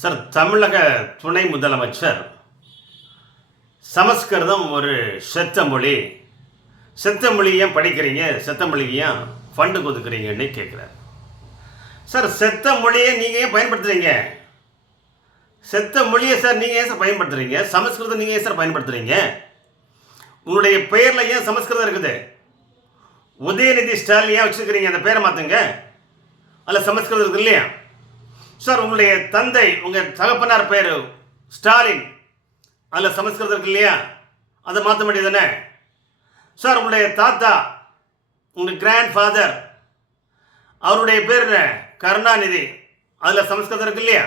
Sir, தமிழக துணை முதலமைச்சர் சமஸ்கிருதம் ஒரு செத்த மொழி, செத்த மொழி ஏன் படிக்கிறீங்க, செத்த மொழிக்கு ஏன் ஃபண்டு ஒதுக்குறீங்கன்னு கேட்குறாரு. சார், செத்த மொழியை நீங்கள் ஏன் பயன்படுத்துகிறீங்க? செத்த மொழியை சார் நீங்கள் ஏன் சார் பயன்படுத்துகிறீங்க? சமஸ்கிருதம் நீங்கள் ஏன் சார் பயன்படுத்துகிறீங்க? உங்களுடைய பெயரில் ஏன் சமஸ்கிருதம் இருக்குது? உதயநிதி ஸ்டாலின் ஏன் வச்சுருக்கிறீங்க? அந்த பேரை மாற்றுங்க. அதில் சமஸ்கிருதம் இருக்குது இல்லையா? சார், உங்களுடைய தந்தை, உங்கள் தகப்பனார் பேர் ஸ்டாலின், அதில் சமஸ்கிருதம் இருக்கு இல்லையா? அதை மாற்ற வேண்டியதானே? சார், உங்களுடைய தாத்தா, உங்கள் கிராண்ட் ஃபாதர், அவருடைய பேர் கருணாநிதி, அதில் சமஸ்கிருதம் இருக்கு இல்லையா?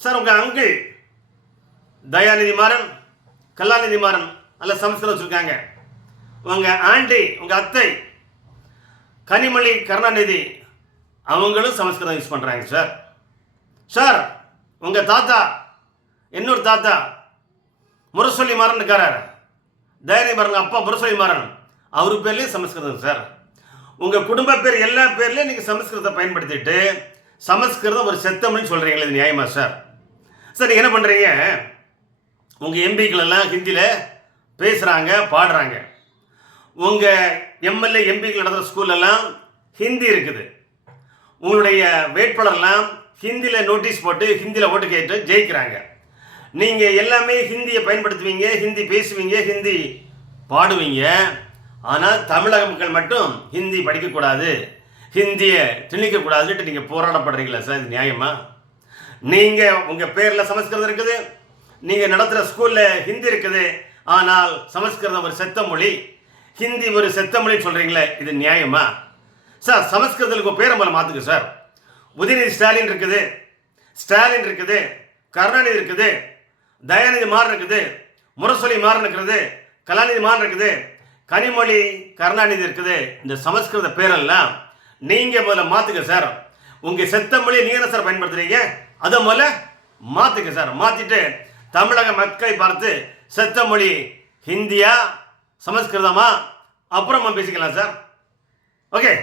சார், உங்கள் அங்கிள் தயாநிதி மாறன், கலாநிதி மாறன், அதில் சமஸ்கிருதம் வச்சுருக்காங்க. உங்கள் ஆண்டி, உங்கள் அத்தை கனிமொழி கருணாநிதி, அவங்களும் சமஸ்கிருதம் யூஸ் பண்ணுறாங்க. சார் சார் உங்கள் தாத்தா, இன்னொரு தாத்தா முரசொலி மாறன் இருக்கார், தயாநிதி மாறன் அப்பா முரசொலி மாறன், அவர் பேர்லேயும் சமஸ்கிருதம். சார், உங்கள் குடும்ப பேர் எல்லா பேர்லேயும் நீங்கள் சமஸ்கிருதத்தை பயன்படுத்திட்டு சமஸ்கிருதம் ஒரு செத்தமிழ்னு சொல்கிறீங்களே, இது நியாயமா சார்? சார், நீங்கள் என்ன பண்ணுறீங்க? உங்கள் எம்பிக்கள் எல்லாம் ஹிந்தியில் பேசுகிறாங்க, பாடுறாங்க. உங்கள் எம்எல்ஏ எம்பிக்கள் நடத்துகிற ஸ்கூலெல்லாம் ஹிந்தி இருக்குது. உங்களுடைய வேட்பாளர்லாம் ஹிந்தியில் நோட்டீஸ் போட்டு ஹிந்தியில் ஓட்டு கேட்டு ஜெயிக்கிறாங்க. நீங்கள் எல்லாமே ஹிந்தியை பயன்படுத்துவீங்க, ஹிந்தி பேசுவீங்க, ஹிந்தி பாடுவீங்க. ஆனால் தமிழக மக்கள் மட்டும் ஹிந்தி படிக்கக்கூடாது, ஹிந்தியை திணிக்கக்கூடாதுன்ட்டு நீங்கள் போராடப்படுறீங்களா சார்? இது நியாயமா? நீங்கள் உங்கள் பேரில் சமஸ்கிருதம் இருக்குது, நீங்கள் நடத்துகிற ஸ்கூலில் ஹிந்தி இருக்குது, ஆனால் சமஸ்கிருதம் ஒரு செத்த மொழி, ஹிந்தி ஒரு செத்த மொழின்னு சொல்கிறீங்களே, இது நியாயமா சார்? சமஸ்கிருதத்துக்கு பேரை மேலே மாற்றுங்க சார். உதயநிதி ஸ்டாலின் இருக்குது, ஸ்டாலின் இருக்குது, கருணாநிதி இருக்குது, தயாநிதி மாறன் இருக்குது, முரசொலி மாறன் இருக்குது, கலாநிதி மாறன் இருக்குது, கனிமொழி கருணாநிதி இருக்குது. இந்த சமஸ்கிருத பேரெல்லாம் நீங்கள் முதல்ல மாற்றுங்க சார். உங்கள் செத்த மொழியை நீங்கள் என்ன சார் பயன்படுத்துறீங்க? அதை முதல்ல மாற்றுங்க சார். மாற்றிட்டு தமிழக மக்களை பார்த்து செத்த மொழி ஹிந்தியா சமஸ்கிருதமா அப்புறமா பேசிக்கலாம் சார். ஓகே.